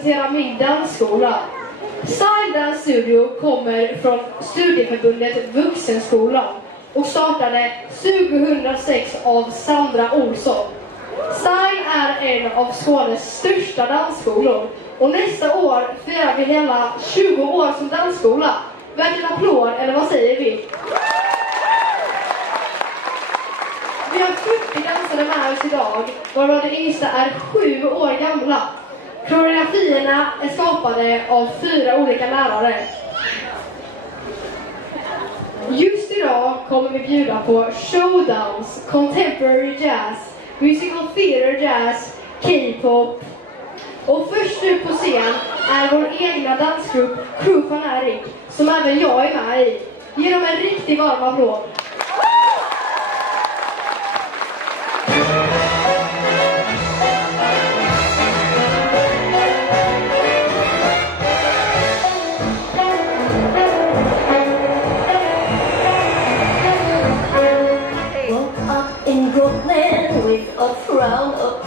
presentera min dansskola. Style Dance Studio kommer från studieförbundet Vuxenskolan och startade 2006 av Sandra Olsson. Style är en av Skånes största dansskolor och nästa år firar vi hela 20 år som dansskola. Värt en applåd, eller vad säger vi? Vi har 40 dansare med oss idag, varav den yngsta är 7 år gamla. Koreografierna är skapade av 4 olika lärare. Just idag kommer vi bjuda på showdowns, contemporary jazz, musical theater jazz, K-pop. Och först ut på scen är vår egna dansgrupp Crew Fanatic, som även jag är med i. Ge dem en riktigt varm applåd. In Brooklyn with a frown up